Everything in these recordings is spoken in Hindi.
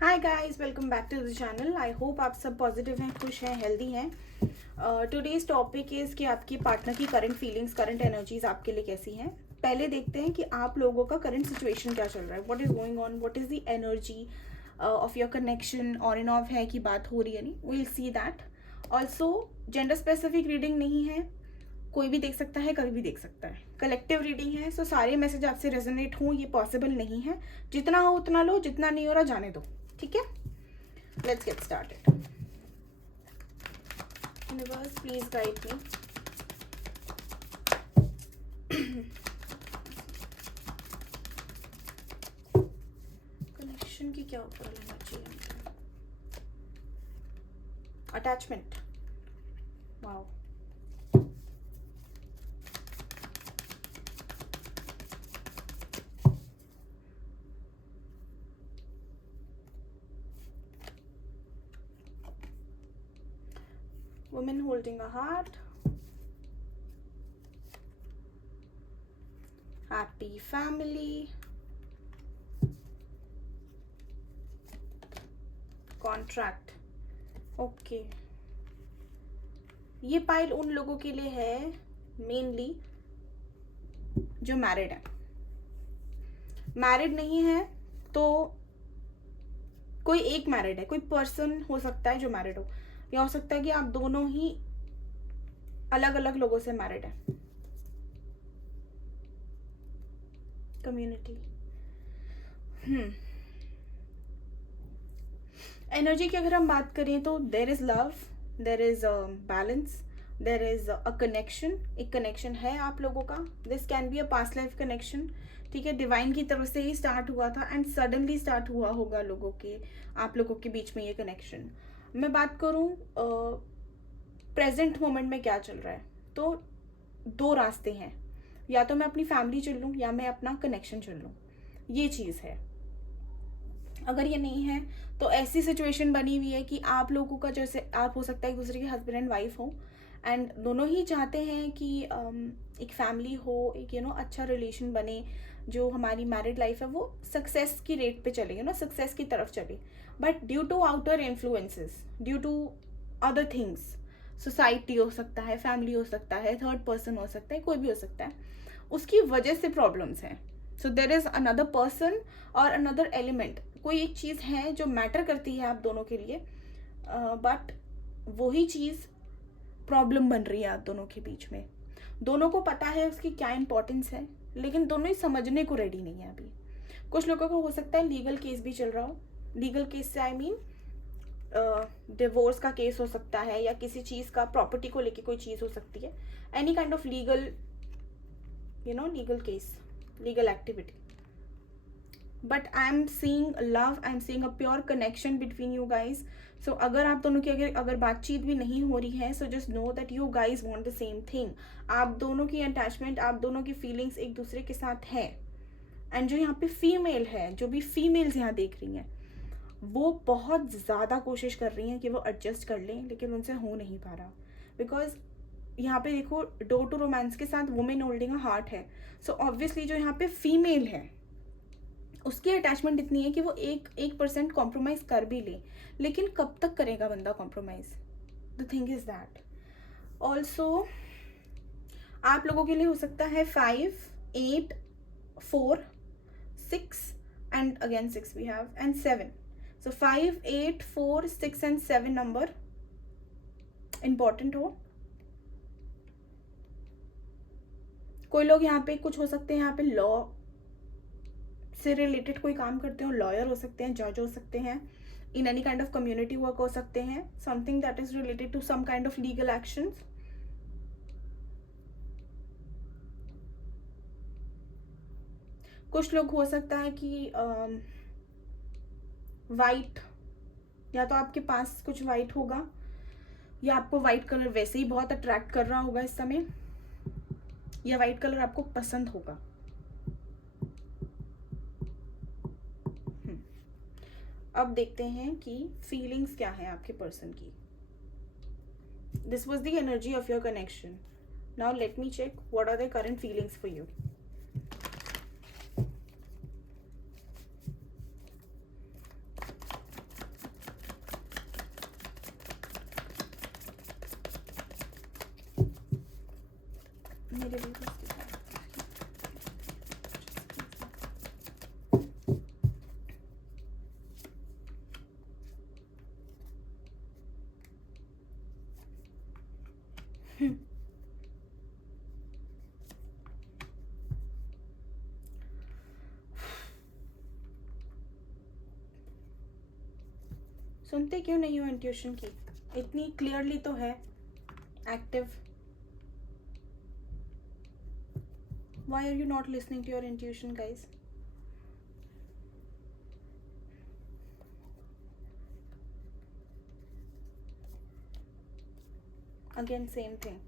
Hi guys, welcome back to the channel. I hope आप सब पॉजिटिव हैं, खुश हैं, हेल्दी हैं। टुडेज टॉपिक इज़ कि आपकी पार्टनर की करंट फीलिंग्स, करंट एनर्जीज आपके लिए कैसी हैं। पहले देखते हैं कि आप लोगों का करंट सिचुएशन क्या चल रहा है। What is going on, what is the energy of your connection. On end of है कि बात हो रही है, नहीं, will see that. Also gender specific reading नहीं है, कोई भी देख सकता है, कभी भी देख सकता है। कलेक्टिव रीडिंग है, सो सारे मैसेज आपसे रेजोनेट हों ये पॉसिबल नहीं है। जितना हो उतना लो, जितना नहीं हो रहा जाने दो, ठीक है। Let's get started. Universe please guide me. Connection की क्या ऊपर लेना चाहिए? Attachment, wow. Woman holding a heart, happy family, contract. Okay, ये पाइल उन लोगों के लिए है मेनली जो मैरिड है। मैरिड नहीं है तो कोई एक मैरिड है, कोई पर्सन हो सकता है जो मैरिड हो, या हो सकता है कि आप दोनों ही अलग अलग लोगों से मैरिड है। कम्युनिटी, एनर्जी की अगर हम बात करें तो there is love, there is balance, there is a connection. एक कनेक्शन है आप लोगों का। This can be a past life connection, ठीक है। डिवाइन की तरफ से ही स्टार्ट हुआ था एंड सडनली स्टार्ट हुआ होगा लोगों के, आप लोगों के बीच में ये कनेक्शन। मैं बात करूं प्रेजेंट मोमेंट में क्या चल रहा है, तो दो रास्ते हैं, या तो मैं अपनी फैमिली चुन लूँ या मैं अपना कनेक्शन चुन लूँ, ये चीज़ है। अगर ये नहीं है तो ऐसी सिचुएशन बनी हुई है कि आप लोगों का, जैसे आप हो सकता है एक दूसरे के हस्बैंड एंड वाइफ हो एंड दोनों ही चाहते हैं कि एक फैमिली हो, एक अच्छा रिलेशन बने, जो हमारी मैरिड लाइफ है वो सक्सेस की रेट पे चले, सक्सेस की तरफ चले। But due to outer influences, due to other things, society हो सकता है, फैमिली हो सकता है, थर्ड पर्सन हो सकता है, कोई भी हो सकता है, उसकी वजह से प्रॉब्लम्स हैं। सो देर इज अनदर पर्सन और अनदर एलिमेंट, कोई एक चीज़ है जो मैटर करती है आप दोनों के लिए, बट वही चीज़ प्रॉब्लम बन रही है आप दोनों के बीच में। दोनों को पता है उसकी क्या इंपॉर्टेंस है, लेकिन दोनों ही समझने को रेडी नहीं है अभी। कुछ लोगों को हो सकता है लीगल केस भी चल रहा हो। लीगल केस से आई मीन डिवोर्स का केस हो सकता है, या किसी चीज़ का, प्रॉपर्टी को लेके कोई चीज़ हो सकती है। Any kind of legal, legal case, legal activity. But I am seeing love, I am seeing a pure connection between you guys. So अगर आप दोनों की अगर बातचीत भी नहीं हो रही है, so just know that you guys want the same thing. आप दोनों की अटैचमेंट, आप दोनों की फीलिंग्स एक दूसरे के साथ है। एंड जो यहाँ पे फीमेल है, जो भी फीमेल्स यहाँ देख रही हैं, वो बहुत ज़्यादा कोशिश कर रही हैं कि वो एडजस्ट कर लें, लेकिन उनसे हो नहीं पा रहा। बिकॉज यहाँ पे देखो, डोर टू रोमांस के साथ वुमेन होल्डिंग अ हार्ट है। सो ऑब्वियसली जो यहाँ पे फीमेल है उसकी अटैचमेंट इतनी है कि वो 1% कॉम्प्रोमाइज़ कर भी ले, लेकिन कब तक करेगा बंदा compromise. The thing is that. Also आप लोगों के लिए हो सकता है 5, 8, 4, 6 and again 6 we have and 7। So 5, 8, 4, 6 and 7 number important हो। कोई लोग यहाँ पे, कुछ हो सकते हैं यहाँ पे लॉ से रिलेटेड कोई काम करते हो, लॉयर हो सकते हैं, जज हो सकते हैं, in any kind of community work हो सकते हैं, something that is related to some kind of legal actions. कुछ लोग हो सकता है कि वाइट, या तो आपके पास कुछ वाइट होगा, या आपको वाइट कलर वैसे ही बहुत अट्रैक्ट कर रहा होगा इस समय, या वाइट कलर आपको पसंद होगा। अब देखते हैं कि फीलिंग्स क्या है आपके पर्सन की। This was the energy of your connection. Now let me check what are the current feelings for you. मेरे लिए बस सुनते क्यों नहीं हो इंट्यूशन की? इतनी क्लियरली तो है active. Why are you not listening to your intuition, guys? Again, same thing.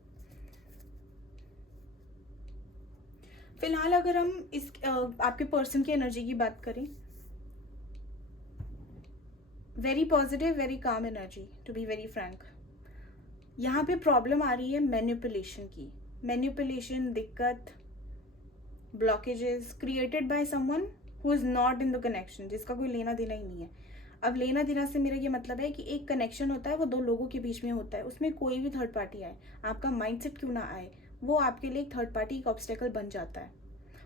फिलहाल अगर हम इस आपके पर्सन की एनर्जी की बात करें, very positive, very calm energy, to be very frank. यहाँ पे प्रॉब्लम आ रही है मैनिपुलेशन की. मैनिपुलेशन, दिक्कत, blockages created by someone who is not in the connection, जिसका कोई लेना देना ही नहीं है. अब लेना देना से मेरा ये मतलब है कि एक कनेक्शन होता है, वो दो लोगों के बीच में होता है, उसमें कोई भी थर्ड पार्टी आए, आपका माइंडसेट क्यों ना आए, वो आपके लिए एक थर्ड पार्टी, एक ऑब्स्टेकल बन जाता है.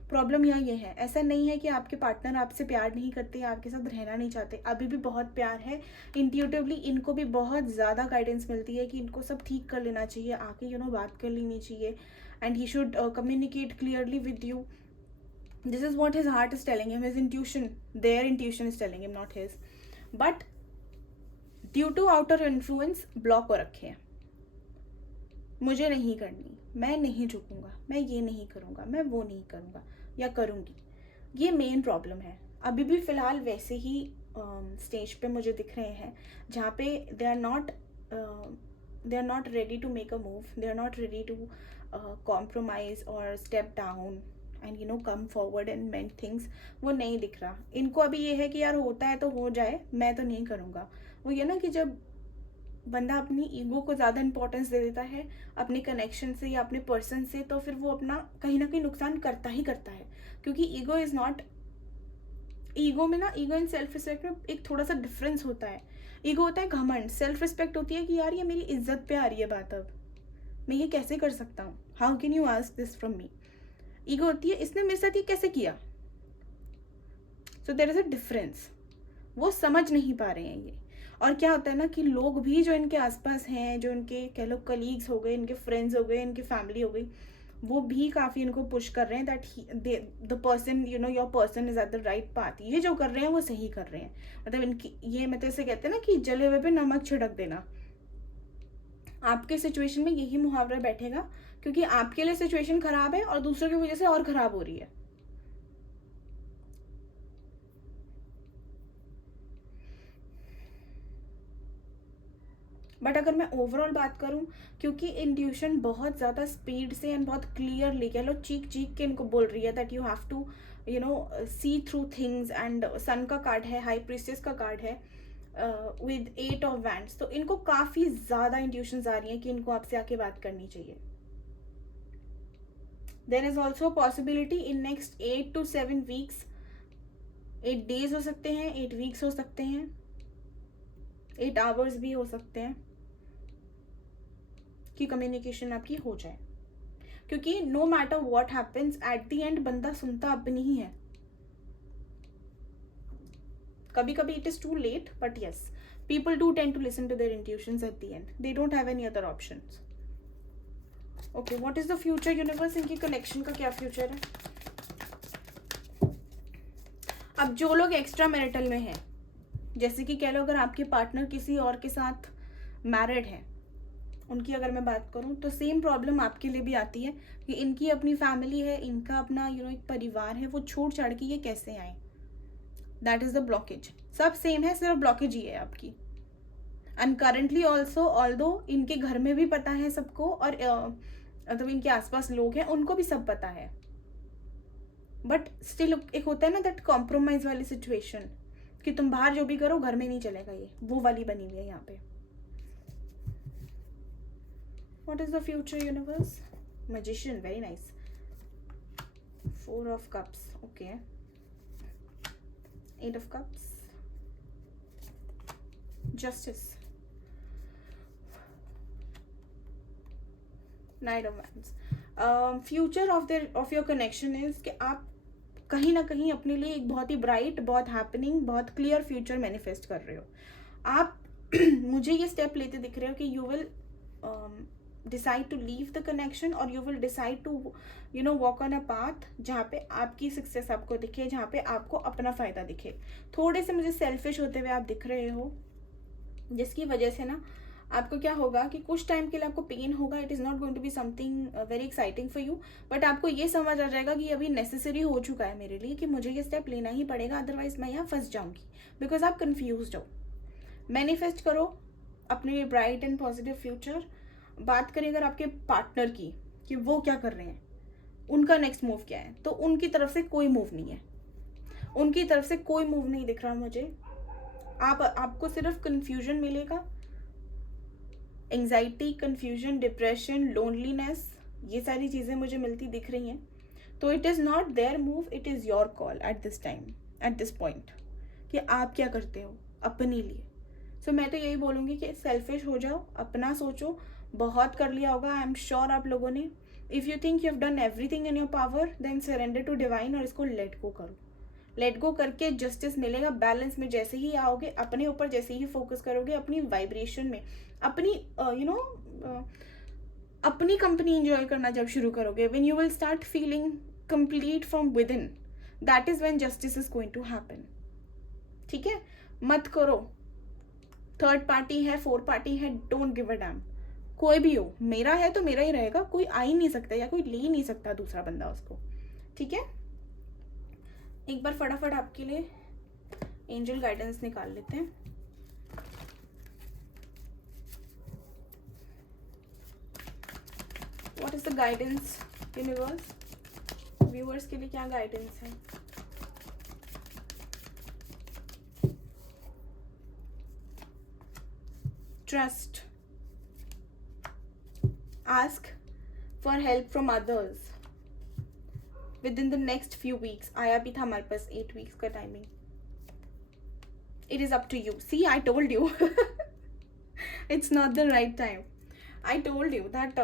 प्रॉब्लम यहाँ ये है, ऐसा नहीं है कि आपके पार्टनर आपसे प्यार नहीं करते, आपके साथ रहना नहीं चाहते, अभी भी बहुत प्यार है. इंट्यूटिवली इनको भी बहुत ज़्यादा गाइडेंस मिलती है कि इनको सब ठीक कर लेना चाहिए, आके बात कर लेनी चाहिए, and he should communicate clearly with you. This is what his heart is telling him, his intuition, their intuition is telling him, not his. But due to outer influence block हो रखे हैं. मुझे नहीं करनी, मैं नहीं झुकूंगा, मैं ये नहीं करूँगा, मैं वो नहीं करूँगा या करूँगी. ये मेन प्रॉब्लम है. अभी भी फ़िलहाल वैसे ही स्टेज पे मुझे दिख रहे हैं जहाँ पे they are not ready to make a move, they are not ready to compromise और step down and come forward and mend things. वो नहीं दिख रहा. इनको अभी ये है कि यार होता है तो हो जाए, मैं तो नहीं करूँगा. वो ये ना कि जब बंदा अपनी ईगो को ज़्यादा इंपॉर्टेंस दे देता है अपने कनेक्शन से या अपने पर्सन से, तो फिर वो अपना कहीं ना कहीं नुकसान करता ही करता है. क्योंकि ईगो इज़ नॉट, ईगो में ना, ईगो एंड सेल्फ रिस्पेक्ट में एक थोड़ा सा डिफरेंस होता है. ईगो होता है घमंड, सेल्फ रिस्पेक्ट होती है कि यार ये मेरी इज्जत पे आ रही है बात, अब मैं ये कैसे कर सकता हूँ, how can you ask this from me. Ego होती है इसने मेरे साथ ये कैसे किया. So there is a difference. वो समझ नहीं पा रहे हैं ये. और क्या होता है ना कि लोग भी जो इनके आसपास हैं, जो इनके कह लो कलीग्स हो गए, इनके फ्रेंड्स हो गए, इनकी फैमिली हो गई, वो भी काफ़ी इनको पुश कर रहे हैं that the person your person is at the right path. ये जो कर रहे हैं वो सही कर रहे हैं. मतलब इनकी ये, मतलब इसे कहते हैं ना कि जले हुए पे नमक छिड़क देना. आपके सिचुएशन में यही मुहावरा बैठेगा, क्योंकि आपके लिए सिचुएशन खराब है और दूसरों की वजह से और खराब हो रही है. बट अगर मैं ओवरऑल बात करूं, क्योंकि इंट्यूशन बहुत ज़्यादा स्पीड से एंड बहुत क्लियरली, कह लो चीख चीख के इनको बोल रही है that you have to see through things. And sun का कार्ड है, हाई प्रीस्टेस का कार्ड है विद 8 ऑफ वैंड्स. तो इनको काफ़ी ज़्यादा इंट्यूशंस आ रही हैं कि इनको आपसे आके बात करनी चाहिए. There is also possibility in next 8 to 7 weeks, 8 days हो सकते हैं, 8 weeks हो सकते हैं, 8 hours भी हो सकते हैं कि कम्युनिकेशन आपकी हो जाए. क्योंकि no matter what happens, at the end बंदा सुनता अपनी ही है. कभी कभी it is too late, but yes, people do tend to listen to their intuitions at the end. They don't have any other options. Okay, what is the future universe? इनकी कनेक्शन का क्या फ्यूचर है? अब जो लोग एक्स्ट्रा मैरिटल में हैं, जैसे कि कह लो अगर आपके पार्टनर किसी और के साथ मैरिड है, उनकी अगर मैं बात करूं, तो सेम प्रॉब्लम आपके लिए भी आती है कि इनकी अपनी फैमिली है, इनका अपना एक परिवार है, वो छोड़ छाड़ के ये कैसे आए. That is the blockage. सब सेम है, सिर्फ ब्लॉकेज ही है आपकी. एंड करेंटली ऑल्सो, ऑल्दो इनके घर में भी पता है सबको, और मतलब इनके आसपास लोग हैं उनको भी सब पता है, बट स्टिल एक होता है ना दैट कॉम्प्रोमाइज वाली सिचुएशन कि तुम बाहर जो भी करो घर में नहीं चलेगा, ये वो वाली बनी हुई है यहाँ पे. What is the future universe? Magician, very nice. 4 of cups, okay. 8 of cups. Justice. Knight of Wands. Future of your connection is कि आप कहीं ना कहीं अपने लिए एक बहुत ही ब्राइट, बहुत हैपनिंग, बहुत क्लियर फ्यूचर मैनिफेस्ट कर रहे हो आप। मुझे ये स्टेप लेते दिख रहे हो कि you will decide to leave the connection, और you will decide to walk on a path जहाँ पे आपकी सक्सेस आपको दिखे, जहाँ पे आपको अपना फ़ायदा दिखे। थोड़े से मुझे सेल्फिश होते हुए आप दिख रहे हो, जिसकी वजह से ना आपको क्या होगा कि कुछ टाइम के लिए आपको पेन होगा। It is not going to be something very exciting for you, but आपको ये समझ आ जाएगा कि अभी नेसेसरी हो चुका है मेरे लिए कि मुझे ये स्टेप लेना ही पड़ेगा, अदरवाइज मैं यहाँ फंस जाऊँगी, बिकॉज आप कन्फ्यूज हो। मैनिफेस्ट करो अपने लिए ब्राइट एंड पॉजिटिव फ्यूचर। बात करें अगर आपके पार्टनर की कि वो क्या कर रहे हैं, उनका नेक्स्ट मूव क्या है, तो उनकी तरफ से कोई मूव नहीं है, उनकी तरफ से कोई मूव नहीं दिख रहा मुझे। आपको सिर्फ कन्फ्यूजन मिलेगा, एंजाइटी, कन्फ्यूजन, डिप्रेशन, लोनलीनेस, ये सारी चीज़ें मुझे मिलती दिख रही हैं। तो it is not their move, it is your call at this time, at this point, कि आप क्या करते हो अपने लिए। सो मैं तो यही बोलूँगी कि सेल्फिश हो जाओ, अपना सोचो। बहुत कर लिया होगा आई एम श्योर आप लोगों ने। If you think you have done everything in your power, then surrender to divine और इसको लेट गो करो। लेट गो करके जस्टिस मिलेगा। बैलेंस में जैसे ही आओगे, अपने ऊपर जैसे ही फोकस करोगे, अपनी वाइब्रेशन में, अपनी अपनी कंपनी एंजॉय करना जब शुरू करोगे, when you will start feeling complete from within, that is when justice is going to happen. ठीक है, मत करो थर्ड पार्टी है, फोर्थ पार्टी है, डोंट गिव अ डैम। कोई भी हो, मेरा है तो मेरा ही रहेगा, कोई आ ही नहीं सकता या कोई ले ही नहीं सकता दूसरा बंदा उसको। ठीक है, एक बार फटाफट आपके लिए एंजल गाइडेंस निकाल लेते हैं। What is the guidance universe, viewers के लिए क्या गाइडेंस है? Trust, ask for help from others within the next few weeks. आया भी था हमारे पास 8 वीक्स का timing. It is up to you. See, I told you it's not the right time. I told you that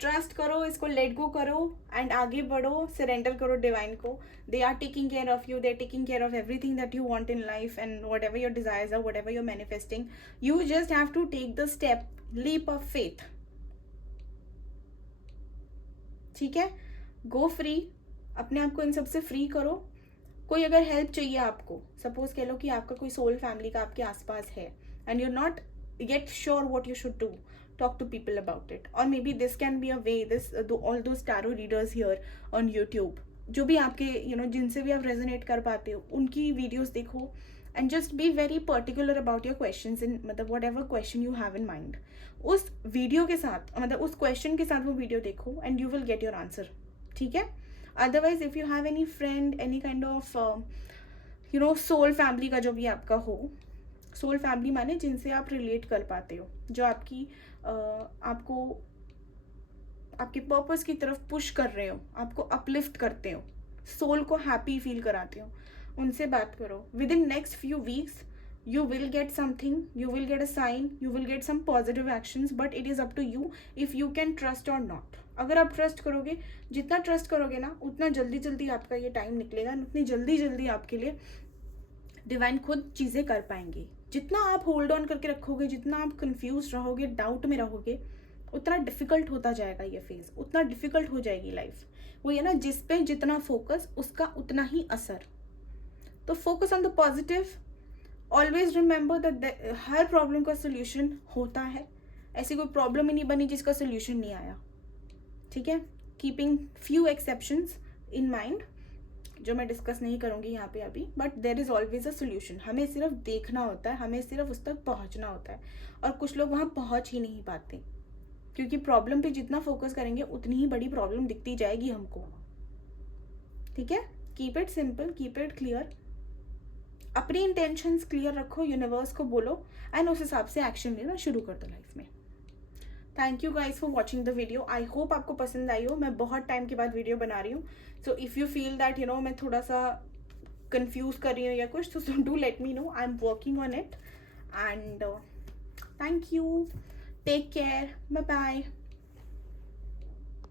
trust करो, इसको लेट गो करो एंड आगे बढ़ो, सरेंडर करो डिवाइन को। They are taking care of you, they are taking care of everything that you want in life and whatever your desires are, whatever you're manifesting, you just have to take the step, leap of faith. ठीक है, गो फ्री, अपने आप को इन सबसे फ्री करो। कोई अगर हेल्प चाहिए आपको, सपोज कह लो कि आपका कोई सोल फैमिली का आपके आसपास है and you are not yet sure what you should do, talk to people about it, or maybe this can be a way, all those tarot readers here on YouTube, जो भी आपके जिनसे भी आप रेजोनेट कर पाते हो, उनकी वीडियोस देखो and just be very particular about your questions in, मतलब whatever question you have in mind, उस वीडियो के साथ, मतलब उस क्वेश्चन के साथ वो वीडियो देखो and you will get your answer. ठीक है, otherwise if you have any friend, any kind of soul family का जो भी आपका हो, सोल फैमिली माने जिनसे आप रिलेट कर पाते हो, जो आपकी आपको आपके पर्पस की तरफ पुश कर रहे हो, आपको अपलिफ्ट करते हो, सोल को हैप्पी फील कराते हो, उनसे बात करो। With in next few weeks you will get something, you will get a sign, you will get some positive actions, but it is up to you if you can trust or not. अगर आप ट्रस्ट करोगे, जितना ट्रस्ट करोगे ना, उतना जल्दी जल्दी आपका ये टाइम निकलेगा, उतनी जल्दी जल्दी आपके लिए डिवाइन खुद चीज़ें कर पाएंगे। जितना आप होल्ड ऑन करके रखोगे, जितना आप कंफ्यूज रहोगे, डाउट में रहोगे, उतना डिफिकल्ट होता जाएगा ये फेज, उतना डिफिकल्ट हो जाएगी लाइफ। वो ये ना, जिस पे जितना फोकस उसका उतना ही असर। तो focus on the positive, always remember that her problem का सोल्यूशन होता है। ऐसी कोई प्रॉब्लम ही नहीं बनी जिसका सोल्यूशन नहीं आया। ठीक है, keeping few exceptions in mind, जो मैं डिस्कस नहीं करूँगी यहाँ पे अभी, but there is always a solution. हमें सिर्फ देखना होता है, हमें सिर्फ उस तक पहुँचना होता है, और कुछ लोग वहाँ पहुँच ही नहीं पाते, क्योंकि प्रॉब्लम पे जितना फोकस करेंगे उतनी ही बड़ी प्रॉब्लम दिखती जाएगी हमको। ठीक है, keep it simple, keep it clear, अपनी इंटेंशंस क्लियर रखो, यूनिवर्स को बोलो एंड उस हिसाब से एक्शन लेना शुरू कर दो लाइफ में। Thank you guys for watching the video. I hope आपको पसंद आई हो। मैं बहुत टाइम के बाद वीडियो बना रही हूँ, so if you feel that मैं थोड़ा सा कंफ्यूज कर रही हूँ या कुछ, तो do let me know, I am working on it. And thank you, take care, bye bye.